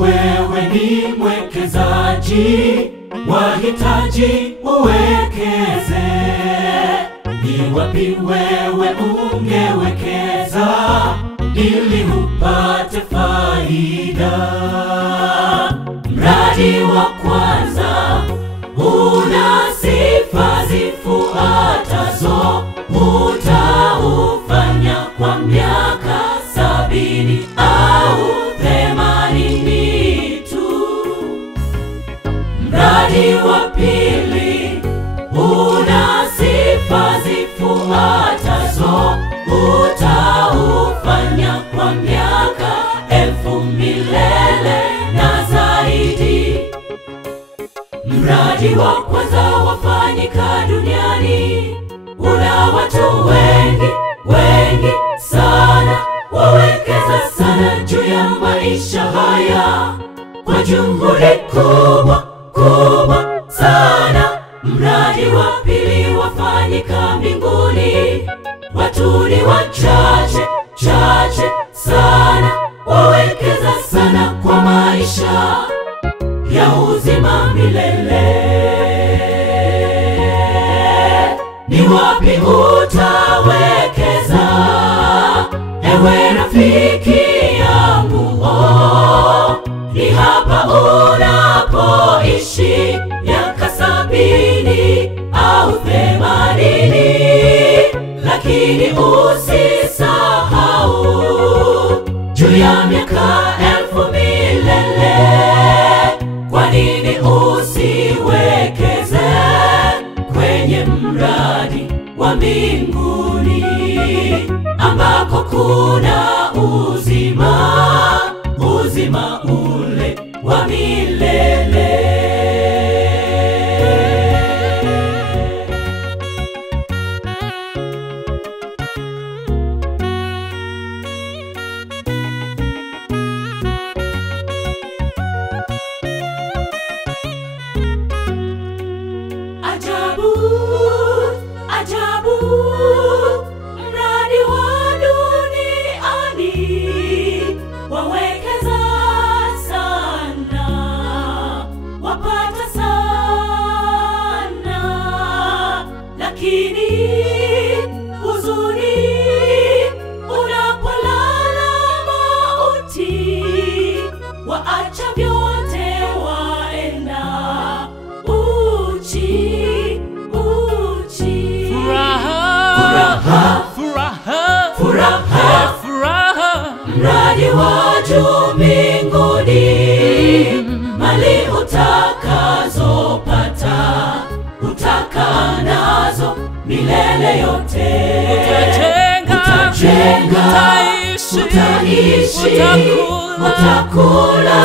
wewe ni mwekezaji, wahitaji uwekeze. Ni wapi wewe ungewekeza ili upate faida? Mradi wa kwanza una sifa zifuatazo, utaufanya kwa miaka 70 au 80 tu. Mradi wa pili una sifa zifuatazo, utaufanya kwa miaka 1000 milele na zaidi. Mradi wa kwanza wafanyika duniani, una watu wengi sana, wawekeza sana juu ya maisha haya kwa juhudi kubwa sana. Mradi wa pili wafanyika mbinguni, watu ni wachache sana, wawekeza sana kwa maisha ya uzima milele. Ni wapi utawekeza, ewe rafiki yangu? Ni hapa unapoishi miaka 70 au 80, lakini usisahau juu ya miaka 1000 milele. Kwa nini usiwekeze kwenye mradi wa mbinguni ambako kuna uzima ule wa milele? Ajabu, mradi wa duniani wawekeza sana, wapata sana, lakini huzuni unapolala mauti, waacha vyote waenda uchi. Mradi wa juu mbinguni, mali utakazopata utakaa nazo milele yote. Utajenga, utaishi, utakula,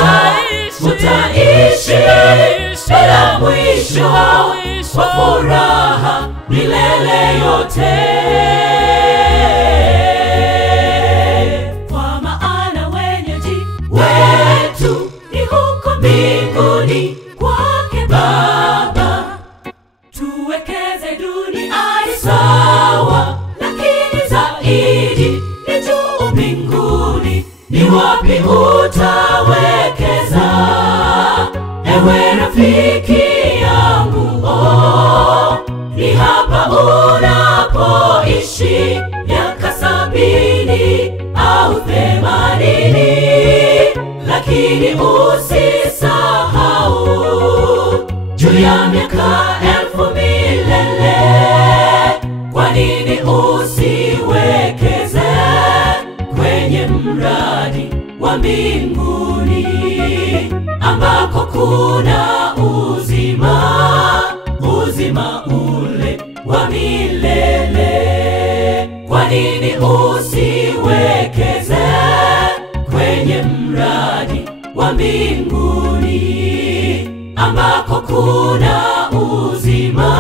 utaishi bila mwisho wa furaha milele yote. Kwa maana wenyeji wetu ni huko mbinguni kwake Baba. Tuwekeze duniani sawa, lakini zaidi ni juu mbinguni. Ni wapi utawekeza, ewe rafiki yangu? Ni hapa unapoishi miaka 70 au 80, lakini usisahau juu ya miaka 1000 milele. Kwa nini usiwekeze kwenye mradi wa mbinguni ambako kuna uzima ule wa milele? Kwa nini usiwekeze kwenye mradi wa mbinguni ambako kuna uzima